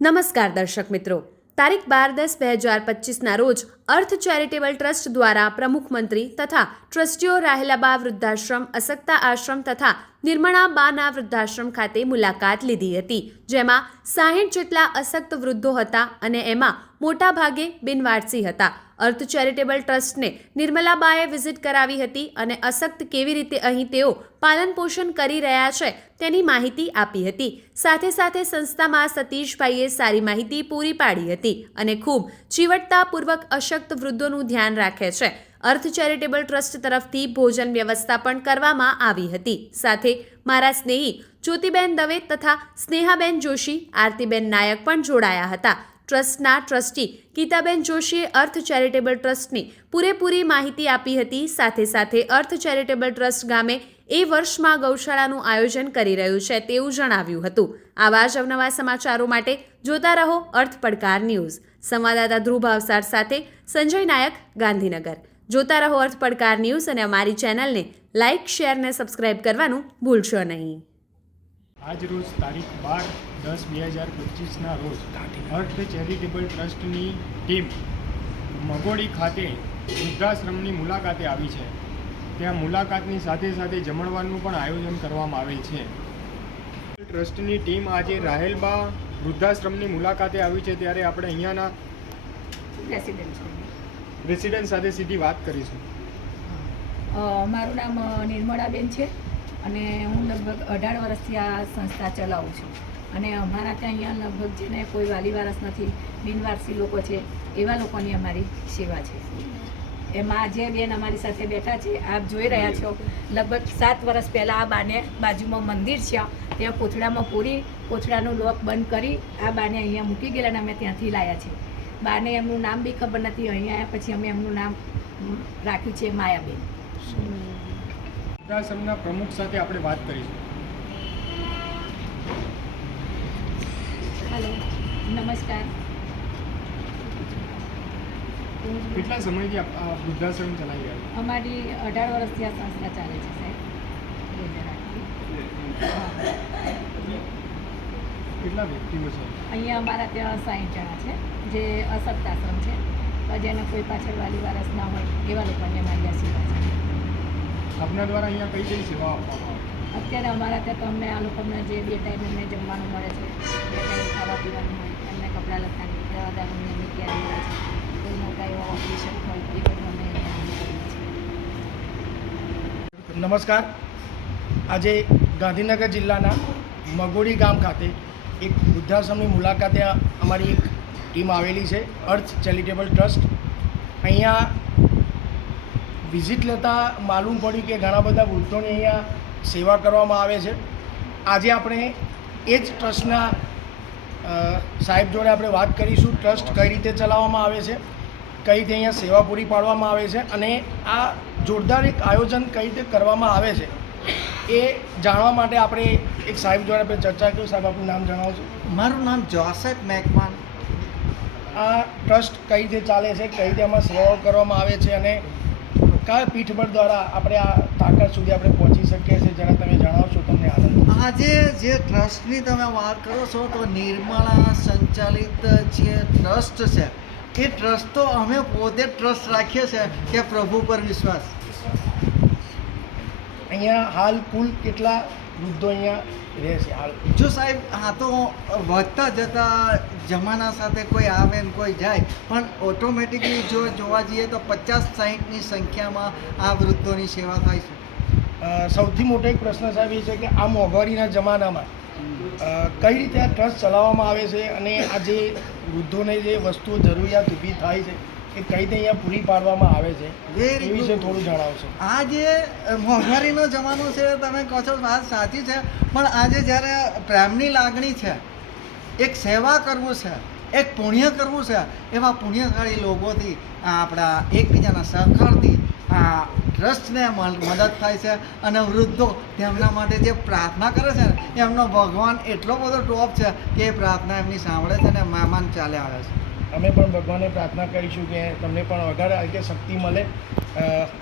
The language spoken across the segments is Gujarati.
નમસ્કાર દર્શક મિત્રો, તારીખ 12-10-2025ના રોજ અર્થ ચેરિટેબલ ટ્રસ્ટ દ્વારા પ્રમુખ મંત્રી તથા ટ્રસ્ટીઓ રાહેલાબા વૃદ્ધાશ્રમ, અસકતા આશ્રમ તથા નિર્મળાબાના વૃદ્ધાશ્રમ ખાતે મુલાકાત લીધી હતી, જેમાં 60 જેટલા અશક્ત વૃદ્ધો હતા અને એમાં મોટા ભાગે બિનવારસી હતા. અર્થ ચેરિટેબલ ટ્રસ્ટને નિર્મલાબાએ વિઝિટ કરાવી હતી અને અશક્ત કેવી રીતે અહીં તેઓ પાલન પોષણ કરી રહ્યા છે તેની માહિતી આપી હતી. સાથે સાથે સંસ્થામાં સતીશભાઈએ સારી માહિતી પૂરી પાડી હતી અને ખૂબ ચીવટતાપૂર્વક અશક્ત વૃદ્ધોનું ધ્યાન રાખે છે. અર્થ ચેરિટેબલ ટ્રસ્ટ તરફથી ભોજન વ્યવસ્થા પણ કરવામાં આવી હતી. સાથે મારા સ્નેહી જ્યોતિબેન દવે તથા સ્નેહાબેન જોશી, આરતીબેન નાયક પણ જોડાયા હતા. ટ્રસ્ટના ટ્રસ્ટી ગીતાબેન જોશીએ અર્થ ચેરિટેબલ ટ્રસ્ટની પૂરેપૂરી માહિતી આપી હતી. સાથે સાથે અર્થ ચેરિટેબલ ટ્રસ્ટ ગામે એ વર્ષમાં ગૌશાળાનું આયોજન કરી રહ્યું છે તેવું જણાવ્યું હતું. આવા જ અવનવા સમાચારો માટે જોતા રહો અર્થ પડકાર ન્યૂઝ. સંવાદદાતા ધ્રુવ ભાવસાર સાથે સંજય નાયક, ગાંધીનગર. જોતા રહો અર્થ પડકાર ન્યૂઝ અને અમારી ચેનલને લાઇક, શેર ને સબસ્ક્રાઇબ કરવાનું ભૂલશો નહીં. આજ રોજ તારીખ 12-10-2025ના રોજ અર્થ ચેરિટેબલ ટ્રસ્ટની ટીમ મગોડી ખાતે વૃદ્ધાશ્રમની મુલાકાતે આવી છે. ત્યાં મુલાકાતની સાથે સાથે જમણવારનું પણ આયોજન કરવામાં આવેલ છે. ટ્રસ્ટની ટીમ આજે રાહેલબા વૃદ્ધાશ્રમની મુલાકાતે આવી છે, ત્યારે આપણે અહીંયાના રેસિડેન્ટ સાથે સીધી વાત કરીશું. મારું નામ નિર્મળાબેન છે અને હું લગભગ 18 વર્ષથી આ સંસ્થા ચલાવું છું. અને અમારા ત્યાં અહીંયા લગભગ જેને કોઈ વાલી વારસ નથી, બિનવારસી લોકો છે, એવા લોકોની અમારી સેવા છે. એમાં જે બેન અમારી સાથે બેઠા છે, આપ જોઈ રહ્યા છો, લગભગ 7 વર્ષ પહેલાં આ બાને બાજુમાં મંદિર છે, ત્યાં કોથળામાં પૂરી કોથળાનું લોક બંધ કરી આ બાને અહીંયા મૂકી ગયેલા અને અમે ત્યાંથી લાવ્યા છે. બાને એમનું નામ બી ખબર નથી. અહીંયા આવ્યા પછી અમે એમનું નામ રાખ્યું છે માયાબેન. વૃદ્ધાશ્રમના પ્રમુખ સાથે આપણે વાત કરીશું. હેલો, નમસ્કાર. કેટલા સમયથી આ વૃદ્ધાશ્રમ ચલાવી રહ્યા છો? અમારી 18 વર્ષથી આ સંસ્થા ચાલે છે સાહેબ. કેટલા વ્યક્તિઓ છે અહીંયા અમારા ત્યાં 60 જણા છે, જે અશક્ત આશ્રમ છે, જેને કોઈ પાછળ વાલી વારસ ના હોય એવા લોકોને અમારી આ સેવા છે. આપના દ્વારા અહીંયા કઈ કઈ સેવા આપવામાં આવે? અત્યારે અમારા ત્યાં તો અમને આ લોકોને જે 2 ટાઈમ એમને જમવાનું મળે છે, 2 ટાઈમ ખાવા પીવાનું હોય, એમને કપડાં લત્તાની દવા દારૂની એમની કેર મળે છે. કોઈ મોટા એવા ઓપરેશન હોય એ બધું અમે કરીએ છીએ. નમસ્કાર. આજે ગાંધીનગર જિલ્લાના મગોડી ગામ ખાતે એક વૃદ્ધાશ્રમની મુલાકાતે અમારી એક ટીમ આવેલી છે, અર્થ ચેરિટેબલ ટ્રસ્ટ. અહીંયા વિઝિટ લેતા માલુમ પડ્યું કે ઘણા બધા વૃદ્ધોની અહીંયા સેવા કરવામાં આવે છે. આજે આપણે એ જ ટ્રસ્ટના સાહેબ જોડે આપણે વાત કરીશું. ટ્રસ્ટ કઈ રીતે ચલાવવામાં આવે છે, કઈ રીતે અહીંયા સેવા પૂરી પાડવામાં આવે છે અને આ જોરદાર એક આયોજન કઈ રીતે કરવામાં આવે છે એ જાણવા માટે આપણે એક સાહેબ જોડે આપણે ચર્ચા કરી. સાહેબ, આપનું નામ જણાવશો? મારું નામ જોસેફ મેકમાન. આ ટ્રસ્ટ કઈ રીતે ચાલે છે, કઈ રીતે એમાં સેવાઓ કરવામાં આવે છે અને કયા પીઠબળ દ્વારા આપણે આ તાકાત સુધી આપણે પહોંચી શકીએ છીએ, જરા તમે જણાવશો, તમને આનંદ. આજે જે ટ્રસ્ટની તમે વાત કરો છો તો નિર્મળા સંચાલિત જે ટ્રસ્ટ છે એ ટ્રસ્ટ તો અમે પોતે ટ્રસ્ટ રાખીએ છીએ કે પ્રભુ પર વિશ્વાસ. અહીંયા હાલ કુલ કેટલા વૃદ્ધો અહીંયા રહે છે હાલ? જો સાહેબ, આ તો વધતા જતા જમાના સાથે કોઈ આવે ને કોઈ જાય, પણ ઓટોમેટિકલી જો જોવા જઈએ તો 50-60ની સંખ્યામાં આ વૃદ્ધોની સેવા થાય છે. સૌથી મોટો એક પ્રશ્ન સાહેબ એ છે કે આ મોંઘવારીના જમાનામાં કઈ રીતે આ ટ્રસ્ટ ચલાવવામાં આવે છે અને આ જે વૃદ્ધોને જે વસ્તુઓ જરૂરિયાત ઊભી થાય છે એ કઈ રીતે અહીંયા પૂરી પાડવામાં આવે છે એ વિશે થોડું જણાવશો. આ જે મોંઘવારીનો જમાનો છે, તમે કહો છો વાત સાચી છે, પણ આજે જ્યારે પ્રેમની લાગણી છે, એક સેવા કરવું છે, એક પુણ્ય કરવું છે, એવા પુણ્યકારી લોકોથી આપણા એકબીજાના સહકારથી આ ટ્રસ્ટને મદદ થાય છે. અને વૃદ્ધો તેમના માટે જે પ્રાર્થના કરે છે ને, એમનો ભગવાન એટલો બધો ટોપ છે કે એ પ્રાર્થના એમની સાંભળે છે અને મહેમાન ચાલે આવે છે. અમે પણ ભગવાનને પ્રાર્થના કરીશું કે તમને પણ વધારે રીતે શક્તિ મળે.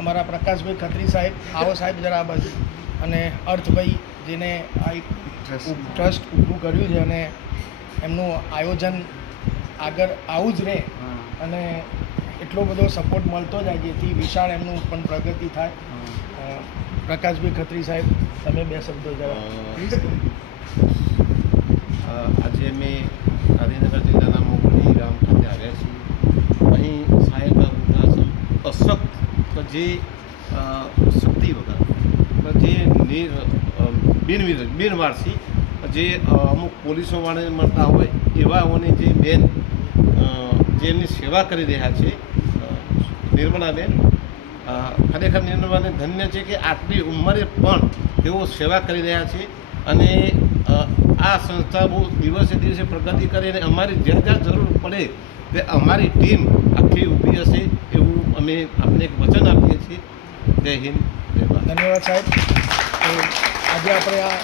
અમારા પ્રકાશભાઈ ખત્રી સાહેબ, આવો સાહેબ જરા આ બાજુ, અને અર્થભાઈ જેને આ એક ટ્રસ્ટ ઊભું કર્યું છે અને એમનું આયોજન આગળ આવું જ રહે અને એટલો બધો સપોર્ટ મળતો જાય જેથી વિશાળ એમનું પણ પ્રગતિ થાય. પ્રકાશભાઈ ખત્રી સાહેબ, તમે 2 શબ્દો જરા પ્લીઝ. આજે અમે ગાંધીનગર જિલ્લાના મોગડી ગામ ખાતે આવ્યા છીએ. અહીં સાહેબા વૃદ્ધાશ્રમ અશક્ત જે શક્તિ વગર જે બિનવારસી જે અમુક પોલીસોવાળાને મળતા હોય એવાઓની જે બેન જે એમની સેવા કરી રહ્યા છે નિર્મળાબેન, ખરેખર નિર્મળાને ધન્ય છે કે આટલી ઉંમરે પણ તેઓ સેવા કરી રહ્યા છે અને આ સંસ્થા બહુ દિવસે દિવસે પ્રગતિ કરે અને અમારી જ્યાં જ્યાં જરૂર પડે તે અમારી ટીમ આખી ઊભી હશે એવું અમે આપને એક વચન આપીએ છીએ. જય હિન્દ, જય ભારત. ધન્યવાદ સાહેબ. તો આજે આપણે આ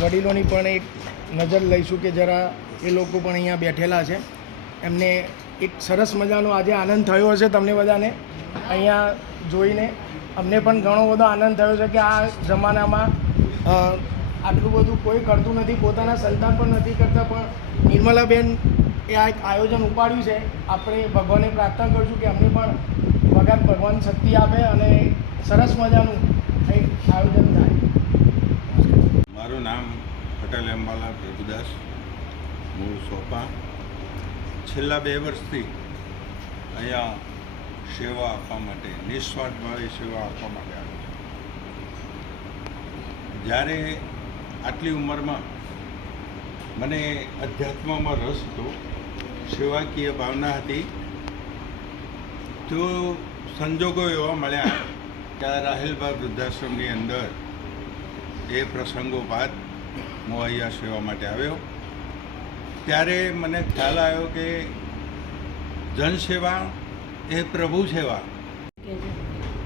વડીલોની પણ એક નજર લઈશું કે જરા એ લોકો પણ અહીંયા બેઠેલા છે. એમને એક સરસ મજાનો આજે આનંદ થયો હશે તમને બધાને અહીંયા જોઈને. અમને પણ ઘણો બધો આનંદ થયો છે કે આ જમાનામાં આટલું બધું કોઈ કરતું નથી, પોતાના સંતાન પણ નથી કરતા, પણ નિર્મલાબેન એ આ એક આયોજન ઉપાડ્યું છે. આપણે ભગવાનને પ્રાર્થના કરીશું કે અમને પણ ભગવાન શક્તિ આપે અને સરસ મજાનું એક આયોજન થાય. મારું નામ પટેલ અંબાલા પ્રભુદાસ, મૂળ સોપા. છેલ્લા 2 વર્ષથી અહીંયા સેવા આપવા માટે, નિસ્વાર્થ ભાવે સેવા આપવા માટે આવ્યો છું. જ્યારે આટલી ઉંમરમાં મને અધ્યાત્મમાં રસ હતો, સેવાકીય ભાવના હતી, તો સંજોગો એવા મળ્યા કે આ રાહેલબા વૃદ્ધાશ્રમની અંદર એ પ્રસંગો બાદ હું અહીંયા સેવા માટે આવ્યો. ત્યારે મને ખ્યાલ આવ્યો કે જનસેવા એ પ્રભુ સેવા.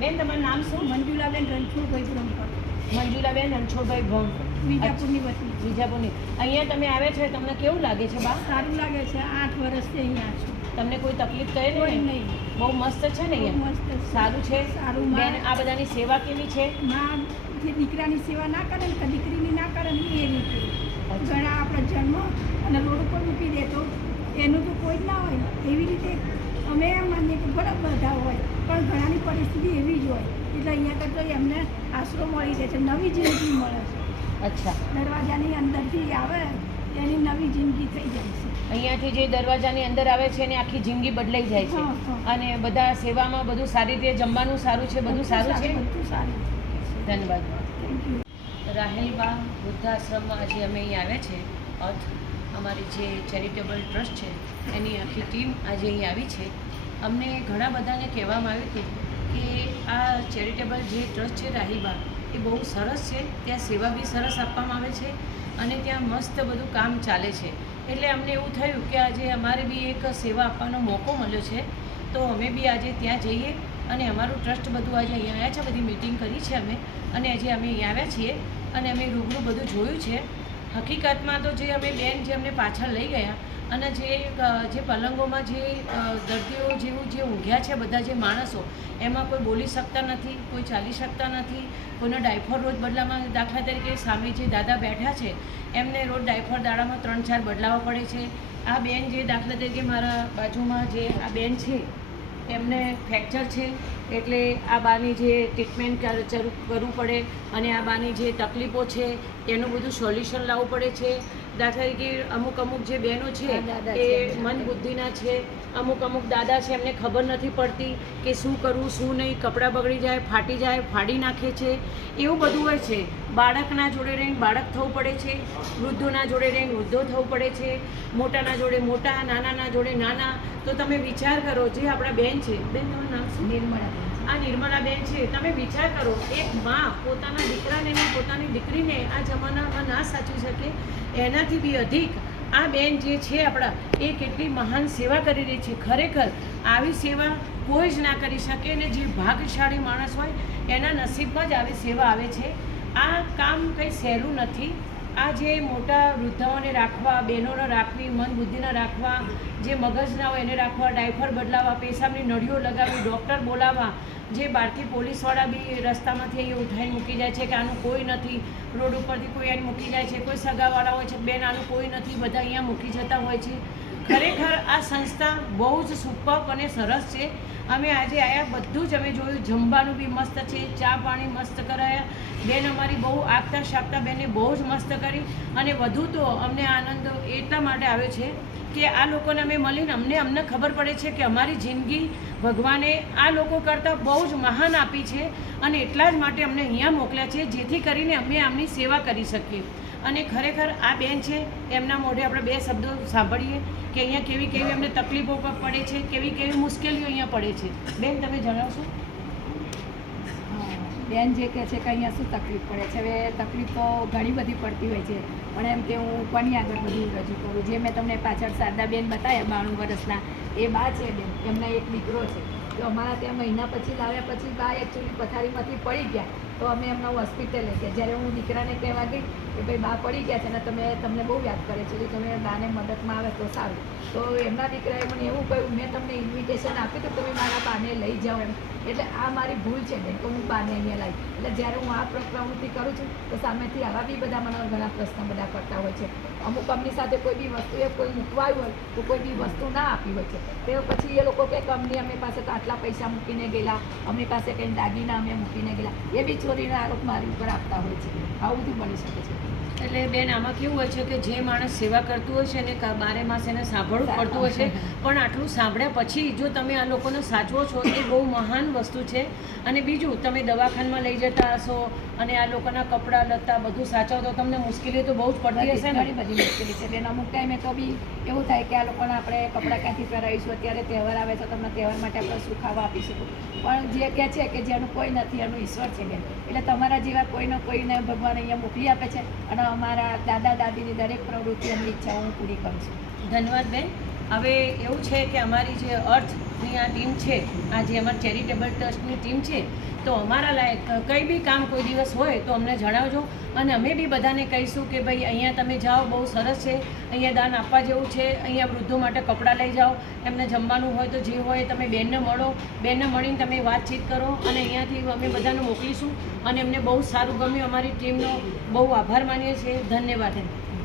બેન, તમારું નામ શું? મંજુલાબેન રણછોડભાઈ બ્રહ્મભટ્ટ. મંજુલાબેન રણછોડભાઈ બ્રહ્મભટ્ટ, વિજાપુરની વતની. વિજાપુરની. અહીંયા તમે આવ્યા છો, તમને કેવું લાગે છે બા? સારું લાગે છે. 8 વર્ષથી અહીંયા છું. તમને કોઈ તકલીફ થઈ કોઈ નહીં. બહુ મસ્ત છે ને અહીંયા? મસ્ત છે. સારું છે. સારું. બેન, આ બધાની સેવા કેવી છે? માં જે દીકરાની સેવા ના કરે ને કે દીકરીની ના કરે ને એ રીતે ઘણા આપણા જન્મ અને રોડ ઉપર મૂકી દે તો એનું તો કોઈ જ ના હોય. એવી રીતે અમે એમ માનીએ કે ઘણા બધા હોય પણ ઘણાની પરિસ્થિતિ એવી જ હોય એટલે અહીંયા કરતો એમને આશરો મળી રહે છે, નવી જિંદગી મળે છે. અચ્છા. દરવાજાની અંદરથી આવે એની નવી જિંદગી થઈ જાય છે. અહીંયાથી જે દરવાજાની અંદર આવે છે એની આખી જિંદગી બદલાઈ જાય છે. હા, હા. અને બધા સેવામાં બધું સારી રીતે, જમવાનું સારું છે, બધું સારું છે. બધું સારું. ધન્યવાદ. Thank you. રાહેલબા વૃદ્ધાશ્રમમાં આજે અમે અહીં આવ્યા છે. અર્થ અમારી જે ચેરિટેબલ ટ્રસ્ટ છે એની આખી ટીમ આજે અહીં આવી છે. અમને ઘણા બધાને કહેવામાં આવ્યું હતું કે આ ચેરિટેબલ જે ટ્રસ્ટ છે રાહેલબા એ બહુ સરસ છે, ત્યાં સેવા બી સરસ આપવામાં આવે છે અને ત્યાં મસ્ત બધું કામ ચાલે છે. એટલે અમને એવું થયું કે આજે અમારે બી એક સેવા આપવાનો મોકો મળ્યો છે, તો અમે બી આજે ત્યાં જઈએ અને અમારું ટ્રસ્ટ બધું આજે અહીંયા આવ્યા છે, બધી મિટિંગ કરી છે અમે અને આજે અમે અહીંયા આવ્યા છીએ અને અમે રૂબરૂ બધું જોયું છે. હકીકતમાં તો જે અમે બેન જે અમને પાછળ લઈ ગયા અને જે પલંગોમાં જે દર્દીઓ જેવું જે ઊંઘ્યા છે બધા જે માણસો, એમાં કોઈ બોલી શકતા નથી, કોઈ ચાલી શકતા નથી, કોઈનો ડાયફર રોજ બદલામાં, દાખલા તરીકે સામે જે દાદા બેઠા છે એમને રોજ ડાયફર દાડામાં 3-4 બદલાવવા પડે છે. આ બેન જે દાખલા તરીકે મારા બાજુમાં જે આ બેન છે એમને ફ્રેક્ચર છે એટલે આ બાની જે ટ્રીટમેન્ટ કરવું પડે અને આ બાની જે તકલીફો છે એનું બધું સોલ્યુશન લાવવું પડે છે. દાખલા તરીકે અમુક જે બહેનો છે એ મન બુદ્ધિના છે, અમુક દાદા છે એમને ખબર નથી પડતી કે શું કરવું શું નહીં, કપડાં બગડી જાય, ફાટી જાય, ફાડી નાખે છે, એવું બધું હોય છે. બાળકના જોડે રહીને બાળક થવું પડે છે, વૃદ્ધોના જોડે રહીને વૃદ્ધો થવું પડે છે, મોટાના જોડે મોટા, નાનાના જોડે નાના. તો તમે વિચાર કરો, જે આપણા બેન છે, બેન તમારું નામ શું? નિર્મળા. આ નિર્મળા બેન છે, તમે વિચાર કરો એક માં પોતાના દીકરાને ને પોતાની દીકરીને આ જમાનામાં ના સાચવી શકે, એનાથી બી અધિક આ બેન જે છે આપણા એ કેટલી મહાન સેવા કરી રહી છે. ખરેખર આવી સેવા કોઈ જ ના કરી શકે અને જે ભાગ્યશાળી માણસ હોય એના નસીબમાં જ આવી સેવા આવે છે. આ કામ કંઈ સહેલું નથી. આ જે મોટા વૃદ્ધાઓને રાખવા, બહેનોને રાખવી, મન બુદ્ધિને રાખવા, જે મગજ ના હોય એને રાખવા, ડાયફર બદલાવા, પેશાબની નળીઓ લગાવી, ડૉક્ટર બોલાવવા, જે બહારથી પોલીસવાળા બી રસ્તામાંથી અહીં ઉઠાઈને મૂકી જાય છે કે આનું કોઈ નથી, રોડ ઉપરથી કોઈ આને મૂકી જાય છે, કોઈ સગાવાળા હોય છે, બેન આનું કોઈ નથી, બધા અહીંયા મૂકી જતા હોય છે. ખરેખર આ સંસ્થા બહુ જ સુપર અને સરસ છે. અમે આજે આવ્યા બધું જ અમે જોયું, જમવાનું બી મસ્ત છે, ચા પાણી મસ્ત કરાયા, બેન અમારી બહુ આગતા શાકતા બેને બહુ જ મસ્ત કરી. અને વધુ તો અમને આનંદ એટલા માટે આવ્યો છે કે આ લોકોને અમે મળીને અમને ખબર પડે છે કે અમારી જિંદગી ભગવાને આ લોકો કરતાં બહુ જ મહાન આપી છે અને એટલા જ માટે અમને અહીંયા મોકલ્યા છે જેથી કરીને અમે આમની સેવા કરી શકીએ. અને ખરેખર આ બેન છે, એમના મોઢે આપણે બે શબ્દો સાંભળીએ કે અહીંયા કેવી કેવી અમને તકલીફો પડે છે, કેવી કેવી મુશ્કેલીઓ અહીંયા પડે છે. બેન, તમે જણાવશો? બેન જે કહે છે કે અહીંયા શું તકલીફ પડે છે, હવે તકલીફ તો ઘણી બધી પડતી હોય છે, પણ એમ કે હું કોની આગળ બધું રજૂ કરું. જે મેં તમને પાછળ શારદાબેન બતાવ્યા 92 વર્ષના, એ બા છે બેન, એમના એક દીકરો છે. તો અમારા ત્યાં મહિના પછી લાવ્યા પછી બા એકચ્યુઅલી પથારીમાંથી પડી ગયા, તો અમે એમના હોસ્પિટલે ગયા. જ્યારે હું દીકરાને કહેવા ગઈ કે ભાઈ બા પડી ગયા છે ને તમને બહુ યાદ કરે છે, તો તમે બાને મદદમાં આવે તો સારું. તો એમના દીકરાએ મને એવું કહ્યું, મેં તમને ઇન્વિટેશન આપ્યું તો તમે મારા બાને લઈ જાઓ એમ. એટલે આ મારી ભૂલ છે બેન, તો હું બાને અહીંયા લાવી. એટલે જ્યારે હું આ પ્રવૃત્તિ કરું છું તો સામેથી આવા બી બધા મને ઘણા પ્રશ્ન બધા કરતા હોય છે. અમુક અમની સાથે કોઈ બી વસ્તુ એ કોઈ મૂકવાયું હોય તો કોઈ બી વસ્તુ ના આપી હોય છે, તો પછી એ લોકો કે કંપની અમે પાસે તો આટલા પૈસા મૂકીને ગયેલા, અમની પાસે કંઈ દાગીના અમે મૂકીને ગયેલા, એ બી ચોરીનો આરોપ મારી ઉપર આપતા હોય છે. આવું બધું બની શકે છે. એટલે બેન, આમાં કેવું હોય છે કે જે માણસ સેવા કરતું હોય છે ને બારે માસ એને સાંભળવું પડતું હોય છે, પણ આટલું સાંભળ્યા પછી જો તમે આ લોકોને સાચવો છો એ બહુ મહાન વસ્તુ છે. અને બીજું, તમે દવાખાનામાં લઈ જતા હશો અને આ લોકોના કપડાં લત્તા બધું સાચવો તો તમને મુશ્કેલી તો બહુ જ પડતી હશે ને? ઘણી બધી મુશ્કેલી છે બેન. અમુક ટાઈમે તો બી એવું થાય કે આ લોકોને આપણે કપડાં ક્યાંથી પહેરાવીશું, અત્યારે તહેવાર આવે તો તમને તહેવાર માટે આપણે શું ખાવા આપીશું, પણ જે કહે છે કે જેનું કોઈ નથી એનું ઈશ્વર છે બેન. એટલે તમારા જેવા કોઈને ભગવાન અહીંયા મોકલી આપે છે અને અમારા દાદા દાદીની દરેક પ્રવૃત્તિ એમની ઈચ્છાઓ હું પૂરી કરું છું. ધન્યવાદ બેન. હવે એવું છે કે અમારી જે અર્થની આ ટીમ છે, આ જે અમારી ચેરિટેબલ ટ્રસ્ટની ટીમ છે, તો અમારા લાયક કંઈ બી કામ કોઈ દિવસ હોય તો અમને જણાવજો અને અમે બી બધાને કહીશું કે ભાઈ અહીંયા તમે જાઓ, બહુ સરસ છે, અહીંયા દાન આપવા જેવું છે, અહીંયા વૃદ્ધો માટે કપડાં લઈ જાઓ, એમને જમવાનું હોય તો જે હોય તમે બેનને મળો, બેનને મળીને તમે વાતચીત કરો અને અહીંયાથી અમે બધાને મોકલીશું. અને એમને બહુ સારું ગમ્યું, અમારી ટીમનો બહુ આભાર માનીએ છીએ. ધન્યવાદ.